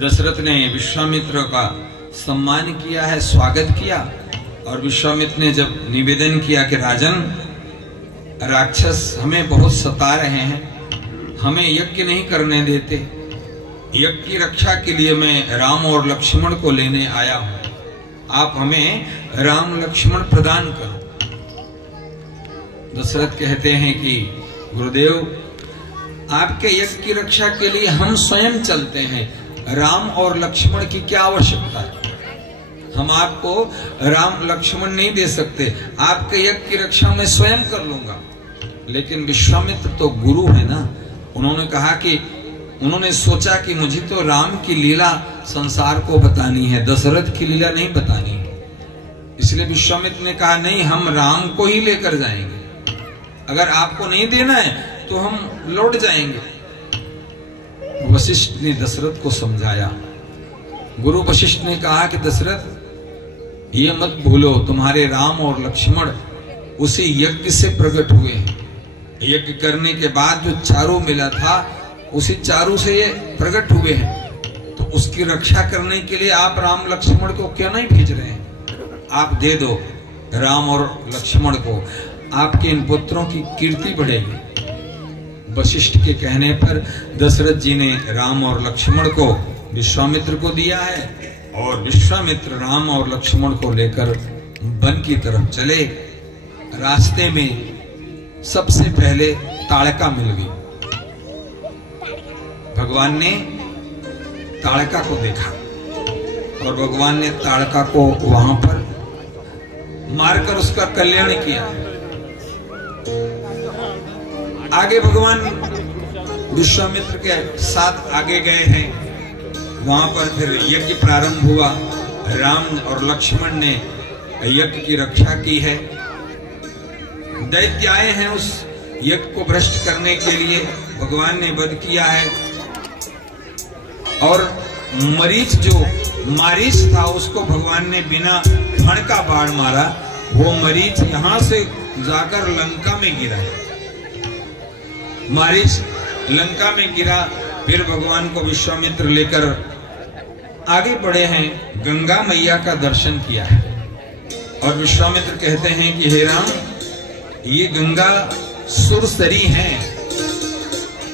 दशरथ ने विश्वामित्र का सम्मान किया है, स्वागत किया। और विश्वामित्र ने जब निवेदन किया कि राजन, राक्षस हमें बहुत सता रहे हैं, हमें यज्ञ नहीं करने देते, यज्ञ की रक्षा के लिए मैं राम और लक्ष्मण को लेने आया हूं, आप हमें राम लक्ष्मण प्रदान करो। दशरथ कहते हैं कि गुरुदेव, आपके यज्ञ की रक्षा के लिए हम स्वयं चलते हैं, राम और लक्ष्मण की क्या आवश्यकता है, हम आपको राम लक्ष्मण नहीं दे सकते, आपके यज्ञ की रक्षा मैं स्वयं कर लूंगा। लेकिन विश्वामित्र तो गुरु है ना, उन्होंने कहा कि उन्होंने सोचा कि मुझे तो राम की लीला संसार को बतानी है, दशरथ की लीला नहीं बतानी है। इसलिए विश्वामित्र ने कहा नहीं, हम राम को ही लेकर जाएंगे, अगर आपको नहीं देना है तो हम लौट जाएंगे। वशिष्ठ ने दशरथ को समझाया। गुरु वशिष्ठ ने कहा कि दशरथ, ये मत भूलो, तुम्हारे राम और लक्ष्मण उसी यज्ञ से प्रकट हुए हैं। यज्ञ करने के बाद जो चारू मिला था, उसी चारू से ये प्रकट हुए हैं, तो उसकी रक्षा करने के लिए आप राम लक्ष्मण को क्यों नहीं भेज रहे हैं? आप दे दो राम और लक्ष्मण को, आपके इन पुत्रों की कीर्ति बढ़ेगी। वशिष्ठ के कहने पर दशरथ जी ने राम और लक्ष्मण को विश्वामित्र को दिया है, और विश्वामित्र राम और लक्ष्मण को लेकर वन की तरफ चले। रास्ते में सबसे पहले ताड़का मिल गई। भगवान ने ताड़का को देखा और भगवान ने ताड़का को वहां पर मारकर उसका कल्याण किया। आगे भगवान विश्वामित्र के साथ आगे गए हैं, वहां पर फिर यज्ञ प्रारंभ हुआ। राम और लक्ष्मण ने यज्ञ की रक्षा की है। दैत्य आए हैं उस यज्ञ को भ्रष्ट करने के लिए, भगवान ने वध किया है। और मरीच जो मारीच था, उसको भगवान ने बिना फण का बाण मारा, वो मरीच यहां से जाकर लंका में गिरा है। मारीच लंका में गिरा। फिर भगवान को विश्वामित्र लेकर आगे बढ़े हैं, गंगा मैया का दर्शन किया है। और विश्वामित्र कहते हैं कि हे राम, ये गंगा सुरसरी है,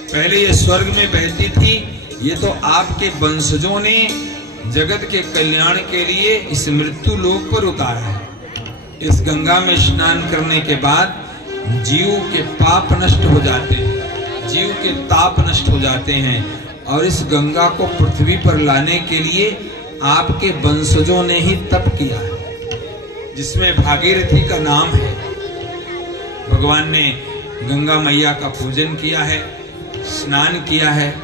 पहले ये स्वर्ग में बहती थी, ये तो आपके वंशजों ने जगत के कल्याण के लिए इस मृत्यु लोक पर उतारा है। इस गंगा में स्नान करने के बाद जीव के पाप नष्ट हो जाते हैं, जीव के ताप नष्ट हो जाते हैं। और इस गंगा को पृथ्वी पर लाने के लिए आपके वंशजों ने ही तप किया है, जिसमें भागीरथी का नाम है। भगवान ने गंगा मैया का पूजन किया है, स्नान किया है।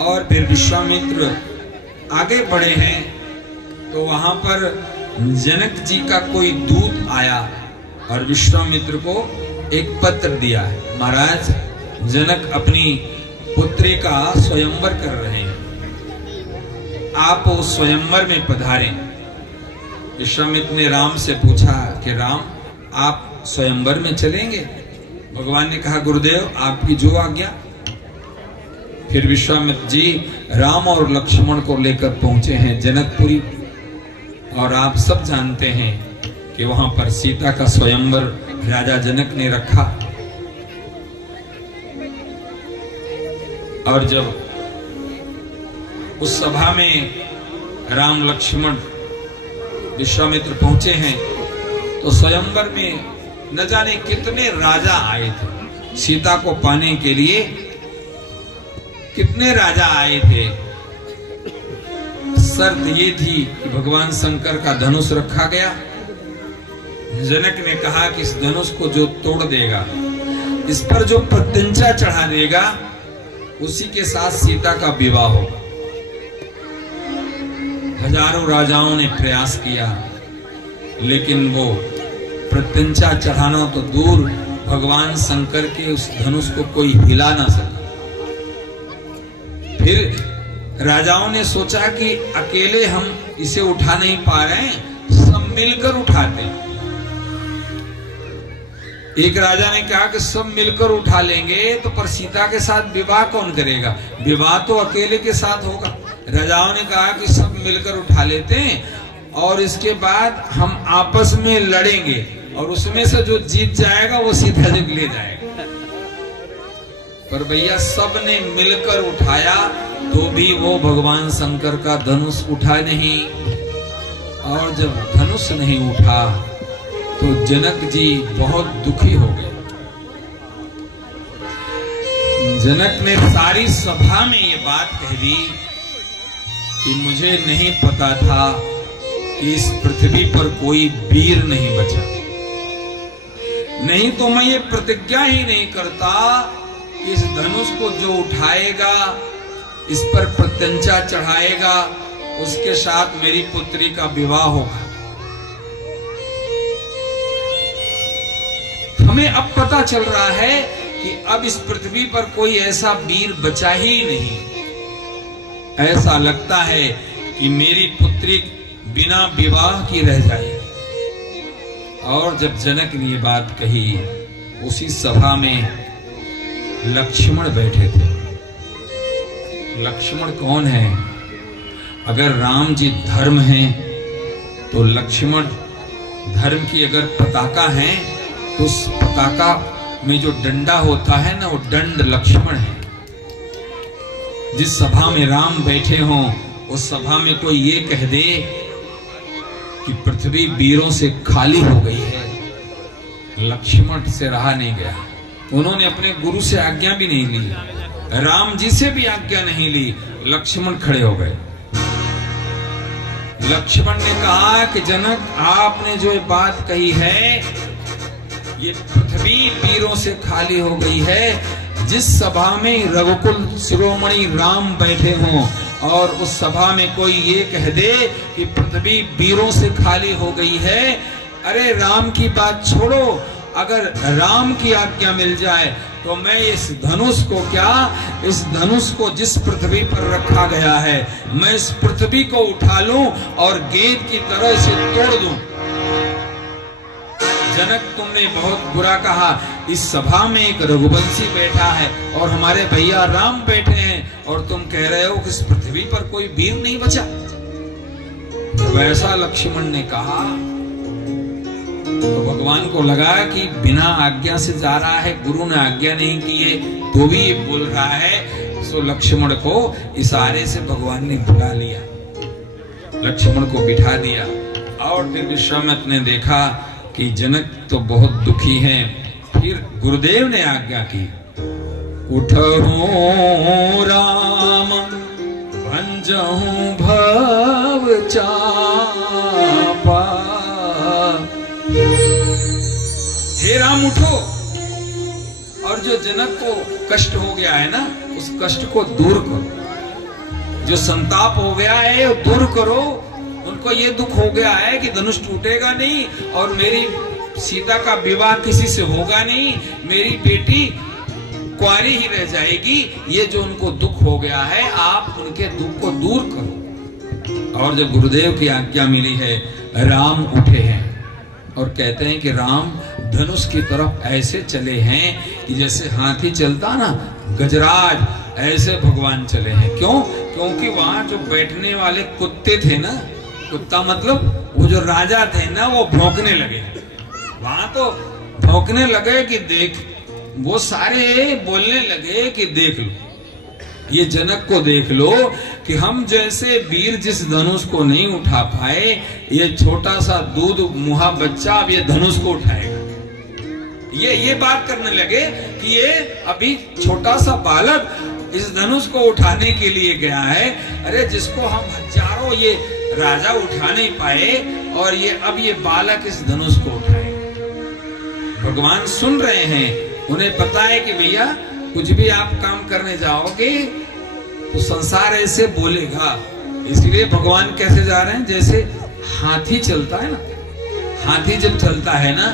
और फिर विश्वामित्र आगे बढ़े हैं, तो वहां पर जनक जी का कोई दूत आया और विश्वामित्र को एक पत्र दिया है। महाराज, जनक अपनी पुत्री का स्वयंवर कर रहे हैं, आप उस स्वयंवर में पधारें। विश्वामित्र ने राम से पूछा कि राम, आप स्वयंवर में चलेंगे? भगवान ने कहा गुरुदेव, आपकी जो आज्ञा। फिर विश्वामित्र जी राम और लक्ष्मण को लेकर पहुंचे हैं जनकपुरी। और आप सब जानते हैं कि वहां पर सीता का स्वयंवर राजा जनक ने रखा। और जब उस सभा में राम लक्ष्मण विश्वामित्र पहुंचे हैं, तो स्वयंवर में न जाने कितने राजा आए थे सीता को पाने के लिए, कितने राजा आए थे। शर्त ये थी कि भगवान शंकर का धनुष रखा गया। जनक ने कहा कि इस धनुष को जो तोड़ देगा, इस पर जो प्रत्यंचा चढ़ा देगा, उसी के साथ सीता का विवाह होगा। हजारों राजाओं ने प्रयास किया, लेकिन वो प्रत्यंचा चढ़ाना तो दूर, भगवान शंकर के उस धनुष को कोई हिला ना सका। फिर राजाओं ने सोचा कि अकेले हम इसे उठा नहीं पा रहे हैं, सब मिलकर उठाते हैं। एक राजा ने कहा कि सब मिलकर उठा लेंगे, तो पर सीता के साथ विवाह कौन करेगा? विवाह तो अकेले के साथ होगा, राजाओं ने कहा कि सब मिलकर उठा लेते हैं और इसके बाद हम आपस में लड़ेंगे और उसमें से जो जीत जाएगा वो सीधा जग ले जाएगा। पर भैया सब ने मिलकर उठाया तो भी वो भगवान शंकर का धनुष उठा नहीं। और जब धनुष नहीं उठा तो जनक जी बहुत दुखी हो गए। जनक ने सारी सभा में ये बात कह दी कि मुझे नहीं पता था कि इस पृथ्वी पर कोई वीर नहीं बचा, नहीं तो मैं ये प्रतिज्ञा ही नहीं करता कि इस धनुष को जो उठाएगा, इस पर प्रत्यंचा चढ़ाएगा, उसके साथ मेरी पुत्री का विवाह होगा। हमें अब पता चल रहा है कि अब इस पृथ्वी पर कोई ऐसा वीर बचा ही नहीं। ऐसा लगता है कि मेरी पुत्री बिना विवाह की रह जाएगी। और जब जनक ने ये बात कही, उसी सभा में लक्ष्मण बैठे थे। लक्ष्मण कौन है? अगर राम जी धर्म हैं तो लक्ष्मण धर्म की अगर पताका है तो उस पताका में जो डंडा होता है ना, वो दंड लक्ष्मण है। जिस सभा में राम बैठे हों उस सभा में कोई ये कह दे कि पृथ्वी वीरों से खाली हो गई है, लक्ष्मण से रहा नहीं गया। उन्होंने अपने गुरु से आज्ञा भी नहीं ली, राम जी से भी आज्ञा नहीं ली, लक्ष्मण खड़े हो गए। लक्ष्मण ने कहा कि जनक, आपने जो ये बात कही है, ये पृथ्वी वीरों से खाली हो गई है। जिस सभा में रघुकुल शिरोमणि राम बैठे हों और उस सभा में कोई ये कह दे कि पृथ्वी वीरों से खाली हो गई है, अरे राम की बात छोड़ो, अगर राम की आज्ञा मिल जाए तो मैं इस धनुष को क्या, इस धनुष को जिस पृथ्वी पर रखा गया है, मैं इस पृथ्वी को उठा लूं और गेंद की तरह इसे तोड़ दूं। जनक, तुमने बहुत बुरा कहा। इस सभा में एक रघुवंशी बैठा है और हमारे भैया राम बैठे हैं और तुम कह रहे हो कि इस पृथ्वी पर कोई वीर नहीं बचा। जब ऐसा लक्ष्मण ने कहा तो भगवान को लगा कि बिना आज्ञा से जा रहा है, गुरु ने आज्ञा नहीं की है तो भी ये बोल रहा है। सो लक्ष्मण को इशारे से भगवान ने बुला लिया, लक्ष्मण को बिठा दिया। और फिर विश्वामित्र ने देखा कि जनक तो बहुत दुखी हैं। फिर गुरुदेव ने आज्ञा की, उठो राम भंजहु भव चापा। हे राम उठो, और जो जनक को कष्ट हो गया है ना, उस कष्ट को दूर करो। जो संताप हो गया है वो दूर करो। उनको ये दुख हो गया है कि धनुष टूटेगा नहीं और मेरी सीता का विवाह किसी से होगा नहीं, मेरी बेटी कुंवारी ही रह जाएगी। ये जो उनको दुख हो गया है, आप उनके दुख को दूर करो। और जब गुरुदेव की आज्ञा मिली है, राम उठे हैं और कहते हैं कि राम धनुष की तरफ ऐसे चले हैं कि जैसे हाथी चलता ना, गजराज, ऐसे भगवान चले हैं। क्यों? क्योंकि वहां जो बैठने वाले कुत्ते थे ना, कुत्ता मतलब वो जो राजा थे ना, वो भौंकने लगे। वहां तो भौंकने लगे कि देख, वो सारे बोलने लगे कि देख लो, ये जनक को देख लो कि हम जैसे वीर जिस धनुष को नहीं उठा पाए, ये छोटा सा दूध मुहा बच्चा अब ये धनुष को उठाएगा। ये बात करने लगे कि ये अभी छोटा सा बालक इस धनुष को उठाने के लिए गया है। अरे जिसको हम हजारों ये राजा उठा नहीं पाए और अब ये बालक इस धनुष को उठाए। भगवान सुन रहे हैं, उन्हें पता है कि भैया कुछ भी आप काम करने जाओगे तो संसार ऐसे बोलेगा। इसलिए भगवान कैसे जा रहे हैं? जैसे हाथी चलता है ना, हाथी जब चलता है ना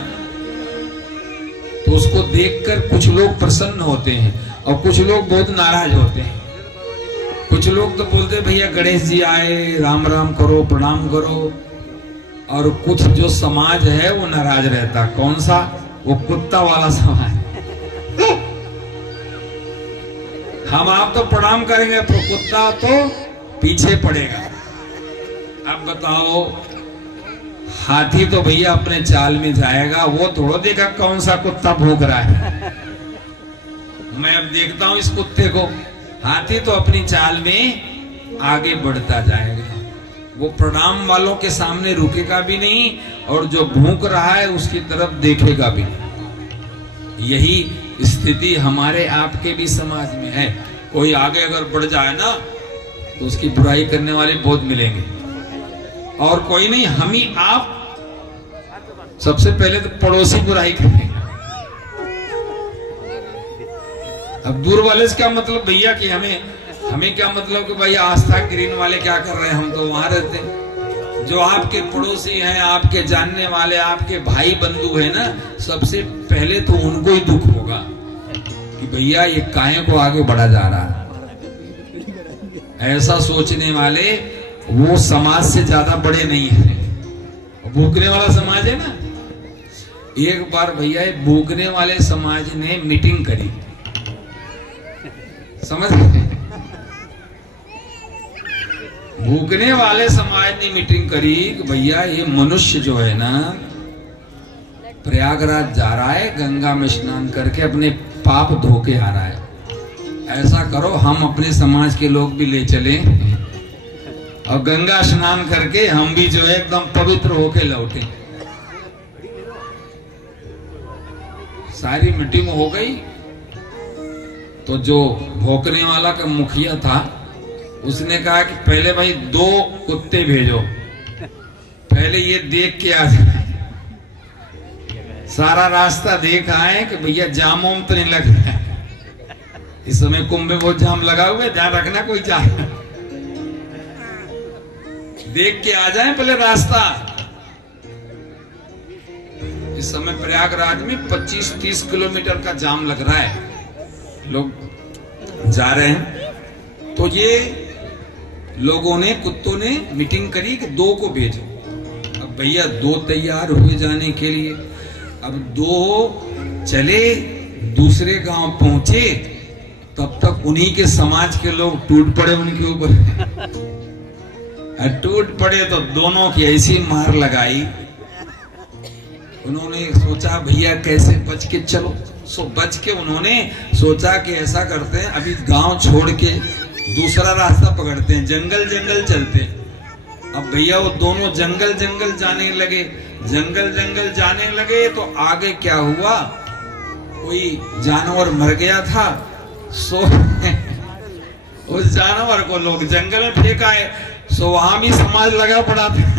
तो उसको देखकर कुछ लोग प्रसन्न होते हैं और कुछ लोग बहुत नाराज होते हैं। कुछ लोग तो बोलते भैया गणेश जी आए, राम राम करो, प्रणाम करो। और कुछ जो समाज है वो नाराज रहता। कौन सा? वो कुत्ता वाला समाज। हम आप तो प्रणाम करेंगे, कुत्ता तो पीछे पड़ेगा। अब बताओ, हाथी तो भैया अपने चाल में जाएगा, वो थोड़ा देखा कौन सा कुत्ता भौंक रहा है। मैं अब देखता हूं इस कुत्ते को, हाथी तो अपनी चाल में आगे बढ़ता जाएगा, वो प्रणाम वालों के सामने रुकेगा भी नहीं और जो भूख रहा है उसकी तरफ देखेगा भी नहीं। यही स्थिति हमारे आपके भी समाज में है। कोई आगे अगर बढ़ जाए ना तो उसकी बुराई करने वाले बहुत मिलेंगे, और कोई नहीं, हम ही आप सबसे पहले तो पड़ोसी बुराई करेंगे। अब दूर वाले से क्या मतलब भैया कि हमें क्या मतलब कि भाई आस्था ग्रीन वाले क्या कर रहे हैं, हम तो वहां रहते हैं। जो आपके पड़ोसी हैं, आपके जानने वाले, आपके भाई बंधु है ना, सबसे पहले तो उनको ही दुख होगा कि भैया ये काहे को आगे बढ़ा जा रहा है। ऐसा सोचने वाले वो समाज से ज्यादा बड़े नहीं है। भूखने वाला समाज है ना, एक बार भैया भूखने वाले समाज ने मीटिंग करी, समझ गए? भूखने वाले समाज ने मीटिंग करी कि भैया ये मनुष्य जो है ना, प्रयागराज जा रहा है, गंगा में स्नान करके अपने पाप धो के आ रहा है। ऐसा करो, हम अपने समाज के लोग भी ले चलें और गंगा स्नान करके हम भी जो है एकदम पवित्र होके लौटे। सारी मीटिंग हो गई तो जो भौंकने वाला का मुखिया था उसने कहा कि पहले भाई 2 कुत्ते भेजो, पहले ये देख के आ जाए, सारा रास्ता देख आए कि भैया जाम वाम तो नहीं लग रहा है। इस समय कुंभ में बहुत जाम लगा हुआ है, ध्यान रखना कोई जाए, देख के आ जाए पहले रास्ता। इस समय प्रयागराज में 25-30 किलोमीटर का जाम लग रहा है, लोग जा रहे हैं। तो ये लोगों ने, कुत्तों ने मीटिंग करी कि 2 को भेजो। अब भैया 2 तैयार हुए जाने के लिए। अब 2 चले, दूसरे गांव पहुंचे, तब तक उन्हीं के समाज के लोग टूट पड़े उनके ऊपर। टूट पड़े तो दोनों की ऐसी मार लगाई, उन्होंने सोचा भैया कैसे बच के चलो। सो बच के उन्होंने सोचा कि ऐसा करते हैं, अभी गांव छोड़ के दूसरा रास्ता पकड़ते हैं, जंगल जंगल चलते हैं। अब भैया वो दोनों जंगल जंगल जाने लगे, जंगल जंगल जाने लगे तो आगे क्या हुआ, कोई जानवर मर गया था। सो उस जानवर को लोग जंगल में फेंक आए, सो वहां भी समाज लगा पड़ा था।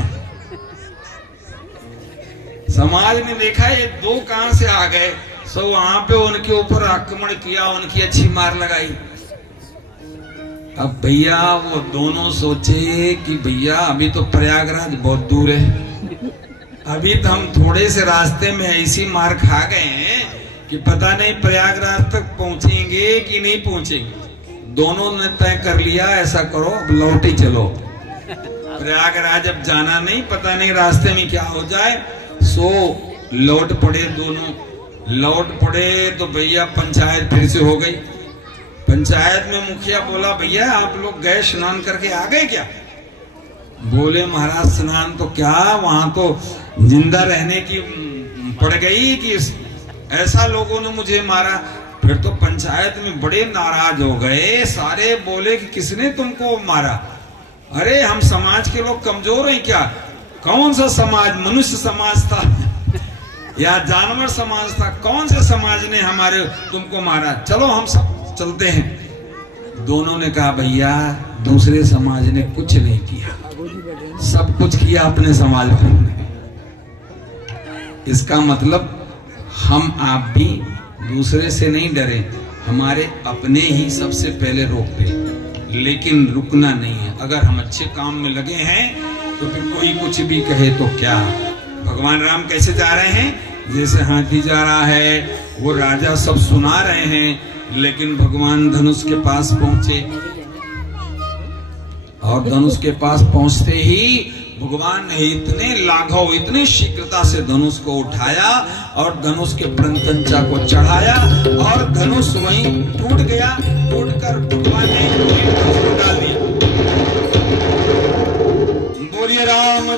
समाज ने देखा ये 2 कहां से आ गए, सो वहां पे उनके ऊपर आक्रमण किया, उनकी अच्छी मार लगाई। अब भैया वो दोनों सोचे कि भैया अभी तो प्रयागराज बहुत दूर है, अभी तो हम थोड़े से रास्ते में ऐसी मार खा गए हैं कि पता नहीं प्रयागराज तक पहुंचेंगे कि नहीं पहुंचेंगे। दोनों ने तय कर लिया, ऐसा करो अब लौट ही चलो, प्रयागराज अब जाना नहीं, पता नहीं रास्ते में क्या हो जाए। सो लौट पड़े, दोनों लौट पड़े तो भैया पंचायत फिर से हो गई। पंचायत में मुखिया बोला भैया आप लोग गए स्नान करके आ गए क्या? बोले महाराज स्नान तो क्या, वहां तो जिंदा रहने की पड़ गई कि ऐसा लोगों ने मुझे मारा। फिर तो पंचायत में बड़े नाराज हो गए, सारे बोले कि किसने तुमको मारा? अरे हम समाज के लोग कमजोर हैं क्या? कौन सा समाज, मनुष्य समाज था या जानवर समाज था? कौन से समाज ने हमारे तुमको मारा? चलो हम सब चलते हैं। दोनों ने कहा भैया दूसरे समाज ने कुछ नहीं किया, सब कुछ किया अपने समाज में। इसका मतलब हम आप भी दूसरे से नहीं डरे, हमारे अपने ही सबसे पहले रोकते, लेकिन रुकना नहीं है। अगर हम अच्छे काम में लगे हैं तो फिर कोई कुछ भी कहे तो क्या। भगवान राम कैसे जा रहे हैं? जैसे हाथी जा रहा है, वो राजा सब सुना रहे हैं, लेकिन भगवान धनुष के पास पहुंचे और धनुष के पास पहुंचते ही भगवान ने इतने लाघव, इतनी शीघ्रता से धनुष को उठाया और धनुष के प्रंतंचा को चढ़ाया और धनुष वहीं टूट गया। टूटकर भगवान ने धनुष को डाल दिया।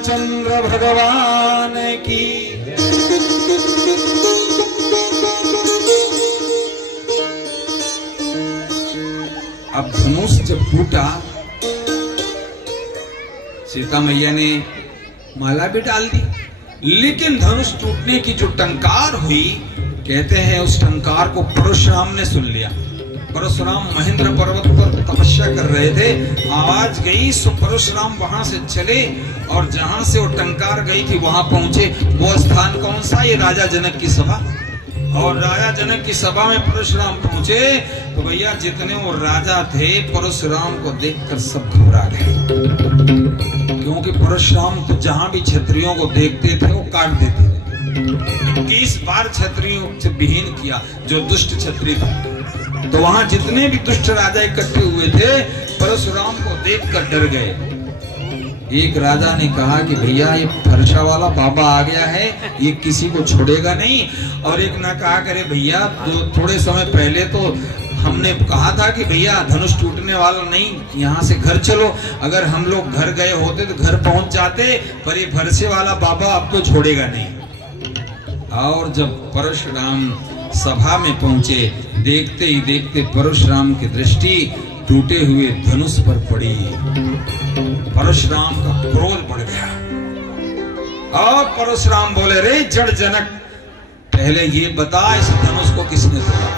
रामचंद्र भगवान की। अब धनुष जब टूटा, सीता मैया ने माला भी डाल दी, लेकिन धनुष टूटने की जो टंकार हुई, कहते हैं उस टंकार को परशुराम ने सुन लिया। परशुराम महेंद्र पर्वत पर तपस्या कर रहे थे, आवाज गई सो परशुराम वहां से चले और जहां से वो टंकार गई थी वहां पहुंचे। वो स्थान कौन सा? ये राजा जनक की सभा। और राजा जनक की सभा में परशुराम पहुंचे तो भैया जितने वो राजा थे परशुराम को देखकर सब घबरा गए, क्योंकि परशुराम तो जहां भी क्षत्रियों को देखते थे वो काट देते थे। 21 बार क्षत्रियों से विहीन किया जो दुष्ट क्षत्रिय थे। तो वहां जितने भी दुष्ट राजा इकट्ठे हुए थे परशुराम को देखकर डर गए। एक राजा ने कहा कि भैया ये फरसा वाला बाबा आ गया है, ये किसी को छोड़ेगा नहीं। और एक ना कहा करे भैया थोड़े समय पहले तो हमने कहा था कि भैया धनुष टूटने वाला नहीं, यहाँ से घर चलो। अगर हम लोग घर गए होते तो घर पहुंच जाते, पर ये फरसे वाला बाबा अब तो छोड़ेगा नहीं। और जब परशुराम सभा में पहुंचे, देखते ही देखते परशुराम की दृष्टि टूटे हुए धनुष पर पड़ी। परशुराम का क्रोध बढ़ गया और परशुराम बोले, रे जड़ जनक, पहले ये बता इस धनुष को किसने तोड़ा।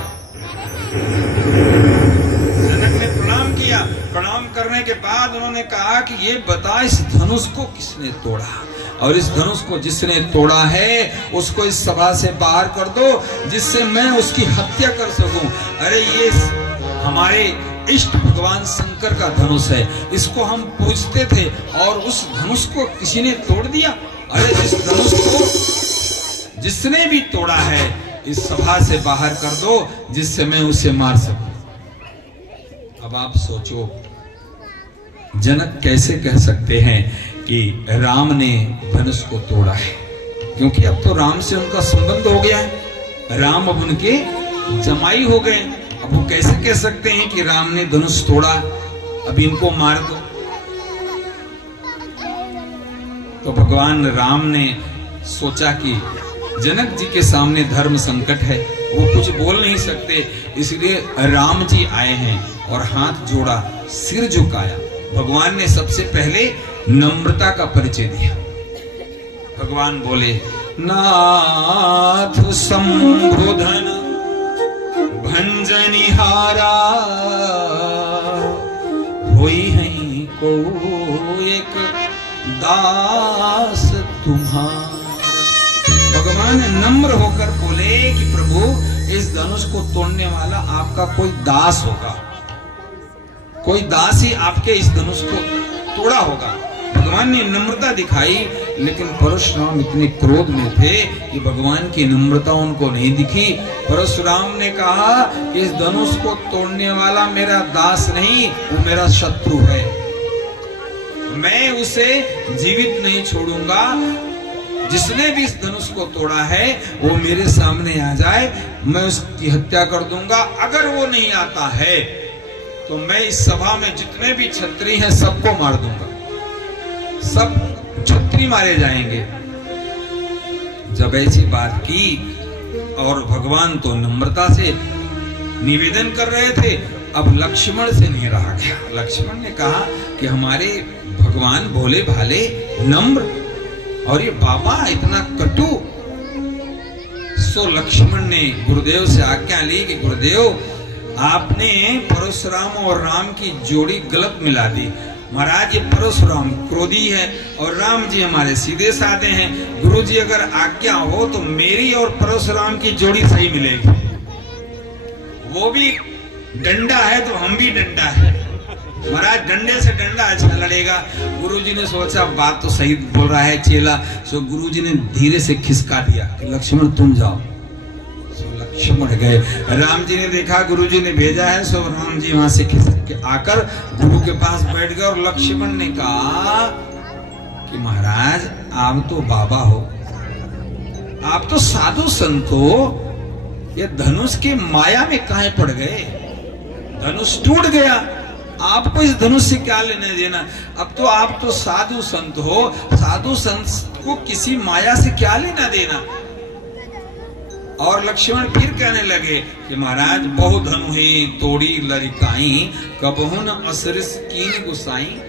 जनक ने प्रणाम किया। प्रणाम करने के बाद उन्होंने कहा कि ये बता इस धनुष को किसने तोड़ा, और इस धनुष को जिसने तोड़ा है उसको इस सभा से बाहर कर दो, जिससे मैं उसकी हत्या कर सकूं। अरे ये हमारे इष्ट भगवान शंकर का धनुष है, इसको हम पूजते थे और उस धनुष को किसी ने तोड़ दिया। अरे इस धनुष को जिसने भी तोड़ा है इस सभा से बाहर कर दो, जिससे मैं उसे मार सकूं। अब आप सोचो, जनक कैसे कह सकते हैं कि राम ने धनुष को तोड़ा है, क्योंकि अब तो राम से उनका संबंध हो गया है, राम अब उनके जमाई हो गए। अब वो कैसे कह सकते हैं कि राम ने धनुष तोड़ा, अब इनको मार दो। तो भगवान राम ने सोचा कि जनक जी के सामने धर्म संकट है, वो कुछ बोल नहीं सकते, इसलिए राम जी आए हैं और हाथ जोड़ा, सिर झुकाया। भगवान ने सबसे पहले नम्रता का परिचय दिया। भगवान बोले, नाथ संबोधन भंजनिहारा, होई है को एक दास तुम्हारा। भगवान नम्र होकर बोले कि प्रभु, इस धनुष को तोड़ने वाला आपका कोई दास होगा, कोई दास ही आपके इस धनुष को तोड़ा होगा। भगवान ने नम्रता दिखाई, लेकिन परशुराम इतने क्रोध में थे कि भगवान की नम्रता उनको नहीं दिखी। परशुराम ने कहा, इस धनुष को तोड़ने वाला मेरा दास नहीं, वो मेरा शत्रु है, मैं उसे जीवित नहीं छोड़ूंगा। जिसने भी इस धनुष को तोड़ा है वो मेरे सामने आ जाए, मैं उसकी हत्या कर दूंगा। अगर वो नहीं आता है तो मैं इस सभा में जितने भी क्षत्रिय हैं सबको मार दूंगा, सब क्षत्रिय मारे जाएंगे। जब ऐसी बात की और भगवान तो नम्रता से निवेदन कर रहे थे, अब लक्ष्मण से नहीं रहा गया। लक्ष्मण ने कहा कि हमारे भगवान भोले भाले नम्र और ये बाबा इतना कटु। सो लक्ष्मण ने गुरुदेव से आज्ञा ली कि गुरुदेव, आपने परशुराम और राम की जोड़ी गलत मिला दी। महाराज, ये परशुराम क्रोधी है और राम जी हमारे सीधे साधे हैं। गुरु जी अगर आज्ञा हो तो मेरी और परशुराम की जोड़ी सही मिलेगी। वो भी डंडा है तो हम भी डंडा है। महाराज, डंडे से डंडा अच्छा लड़ेगा। गुरुजी ने सोचा बात तो सही बोल रहा है चेला, सो गुरुजी ने धीरे से खिसका दिया कि लक्ष्मण तुम जाओ। सो लक्ष्मण गए। राम जी ने देखा गुरुजी ने भेजा है, सो राम जी वहां से खिसक के आकर गुरु के पास बैठ गए और लक्ष्मण ने कहा कि महाराज, आप तो बाबा हो, आप तो साधु संत हो, ये धनुष के माया में काहे पड़ गए? धनुष टूट गया, आपको इस धनुष से क्या लेने देना? अब तो आप तो साधु संत हो, साधु संत को किसी माया से क्या लेना देना? और लक्ष्मण फिर कहने लगे कि महाराज बहु धनु ही तोड़ी लरिकाई, कबहु न असरिस कीन गुसाई।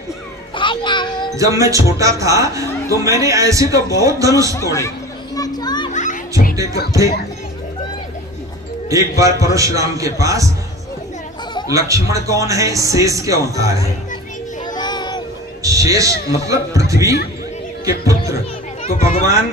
जब मैं छोटा था तो मैंने ऐसे तो बहुत धनुष तोड़े, छोटे कब थे। एक बार परशुराम के पास, लक्ष्मण कौन है? शेष के अवतार है। शेष मतलब पृथ्वी के पुत्र। तो भगवान